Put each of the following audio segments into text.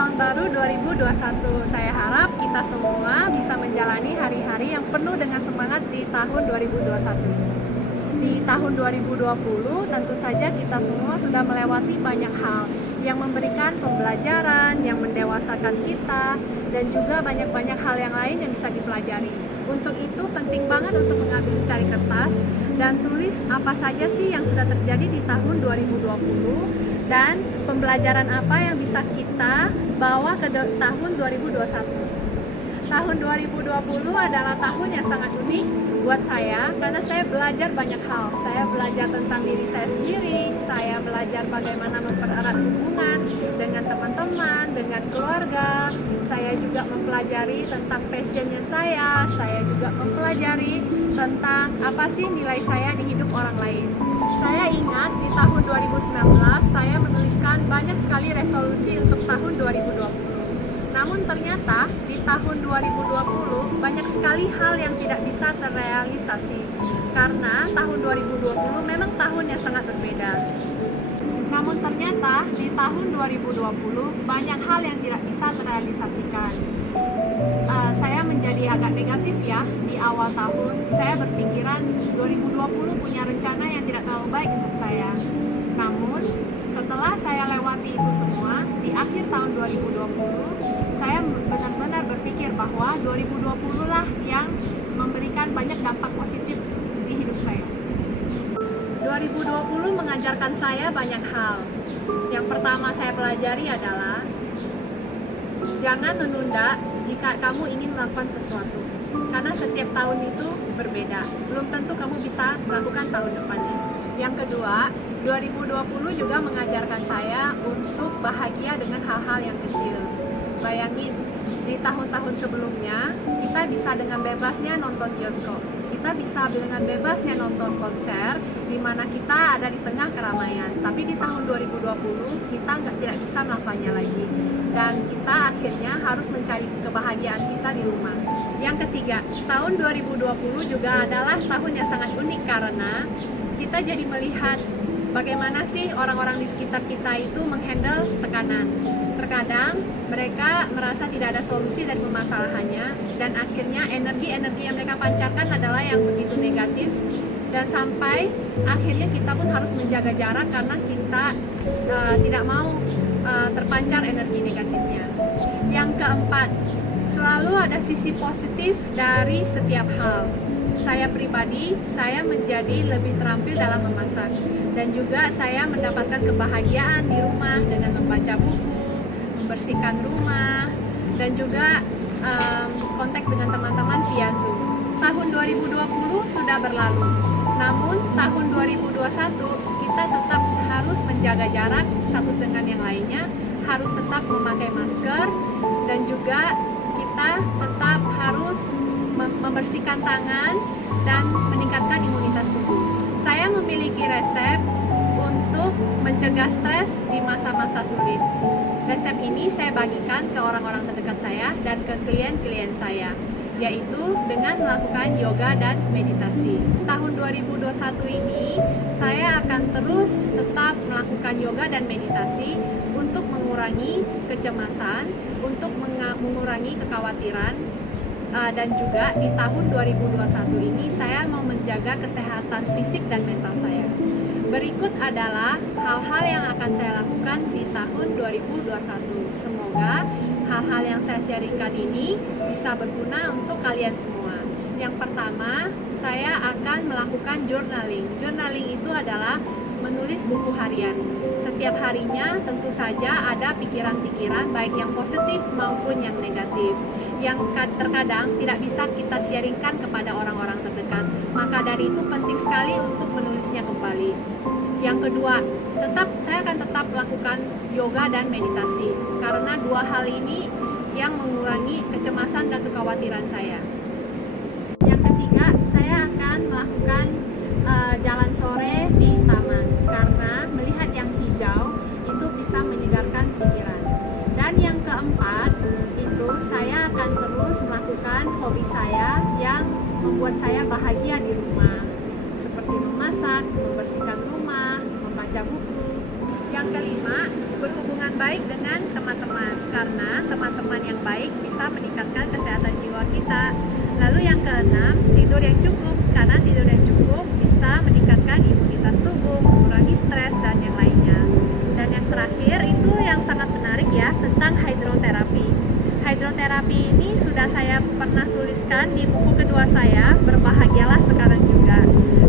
tahun baru 2021. Saya harap kita semua bisa menjalani hari-hari yang penuh dengan semangat di tahun 2021. Di tahun 2020 tentu saja kita semua sudah melewati banyak hal yang memberikan pembelajaran, yang mendewasakan kita, dan juga banyak-banyak hal yang lain yang bisa dipelajari. Untuk itu penting banget untuk mengambil secari kertas dan tulis apa saja sih yang sudah terjadi di tahun 2020 dan pembelajaran apa yang bisa kita bawa ke tahun 2021. Tahun 2020 adalah tahun yang sangat unik buat saya karena saya belajar banyak hal. Saya belajar tentang diri saya sendiri, saya belajar bagaimana mempererat hubungan dengan teman-teman, dengan keluarga. Saya juga mempelajari tentang passionnya saya juga mempelajari tentang apa sih nilai saya di hidup orang lain. Saya ingat di tahun 2019 saya menuliskan banyak sekali resolusi untuk tahun 2020. Namun ternyata di tahun 2020 banyak sekali hal yang tidak bisa terrealisasi karena tahun 2020 memang tahun yang sangat berbeda. Namun ternyata di tahun 2020 banyak hal yang tidak bisa terrealisasikan. Saya menjadi agak negatif ya di awal tahun. Saya berpikiran 2020 punya rencana yang tidak terlalu baik untuk saya. Namun setelah saya lewati itu semua, di akhir tahun 2020 saya benar-benar berpikir bahwa 2020 lah yang memberikan banyak dampak positif di hidup saya. 2020 mengajarkan saya banyak hal. Yang pertama saya pelajari adalah jangan menunda jika kamu ingin melakukan sesuatu. Karena setiap tahun itu berbeda. Belum tentu kamu bisa melakukan tahun depannya. Yang kedua, 2020 juga mengajarkan saya untuk bahagia dengan hal-hal yang kecil. Bayangin, di tahun-tahun sebelumnya, kita bisa dengan bebasnya nonton bioskop. Kita bisa dengan bebasnya nonton konser, di mana kita ada di tengah keramaian. Tapi di tahun 2020, kita tidak bisa melakukannya lagi. Dan kita akhirnya harus mencari kebahagiaan kita di rumah. Yang ketiga, tahun 2020 juga adalah tahun yang sangat unik karena kita jadi melihat bagaimana sih orang-orang di sekitar kita itu menghandle tekanan. Terkadang mereka merasa tidak ada solusi dari permasalahannya dan akhirnya energi-energi yang mereka pancarkan adalah yang begitu negatif dan sampai akhirnya kita pun harus menjaga jarak karena kita tidak mau terpancar energi negatifnya. Yang keempat, selalu ada sisi positif dari setiap hal. Saya pribadi, saya menjadi lebih terampil dalam memasak dan juga saya mendapatkan kebahagiaan di rumah dengan membaca buku, membersihkan rumah dan juga kontak dengan teman-teman via Zoom. Tahun 2020 sudah berlalu, namun tahun 2021 kita tetap harus menjaga jarak satu dengan yang lainnya, harus tetap memakai masker dan juga kita tetap harus membersihkan tangan dan meningkatkan imunitas tubuh. Saya memiliki resep untuk mencegah stres di masa-masa sulit. Resep ini saya bagikan ke orang-orang terdekat saya dan ke klien-klien saya, yaitu dengan melakukan yoga dan meditasi. Tahun 2021 ini, saya akan terus tetap melakukan yoga dan meditasi untuk mengurangi kecemasan, untuk mengurangi kekhawatiran, dan juga di tahun 2021 ini saya mau menjaga kesehatan fisik dan mental saya. Berikut adalah hal-hal yang akan saya lakukan di tahun 2021. Semoga hal-hal yang saya sharingkan ini bisa berguna untuk kalian semua. Yang pertama, saya akan melakukan journaling. Journaling itu adalah menulis buku harian. Setiap harinya tentu saja ada pikiran-pikiran baik yang positif maupun yang negatif, yang terkadang tidak bisa kita sharingkan kepada orang-orang terdekat. Maka dari itu penting sekali untuk menulisnya kembali. Yang kedua, saya akan tetap melakukan yoga dan meditasi karena dua hal ini yang mengurangi kecemasan dan kekhawatiran saya. Yang ketiga, saya akan melakukan jalan sore di taman karena melihat yang hijau itu bisa menyegarkan pikiran. Dan yang keempat, itu saya akan terus melakukan hobi saya yang membuat saya bahagia di rumah, seperti memasak, membersihkan rumah, membaca buku. Yang kelima, berhubungan baik dengan teman-teman karena teman-teman yang baik bisa meningkatkan kesehatan jiwa kita. Lalu yang keenam, tidur yang cukup, karena tidur yang cukup bisa meningkatkan imunitas tubuh, mengurangi stres, dan yang lainnya. Dan yang terakhir itu yang sangat menarik ya, tentang hidroterapi. Hidroterapi ini sudah saya pernah tuliskan di buku kedua saya, Berbahagialah Sekarang Juga.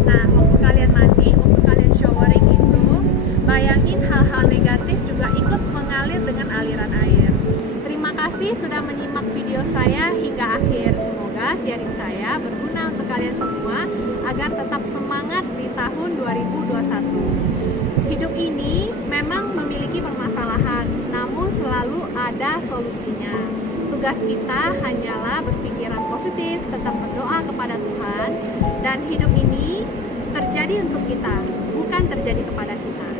Nah, waktu kalian mandi, waktu kalian showering itu, bayangin hal-hal negatif juga ikut mengalir dengan aliran air. Terima kasih sudah menyimak video saya hingga akhir. Semoga sharing saya berguna untuk kalian semua agar tetap semangat di tahun 2021. Hidup ini memang memiliki permasalahan, namun selalu ada solusinya. Tugas kita hanyalah berpikiran positif, tetap berdoa kepada Tuhan, dan hidup ini terjadi untuk kita, bukan terjadi kepada kita.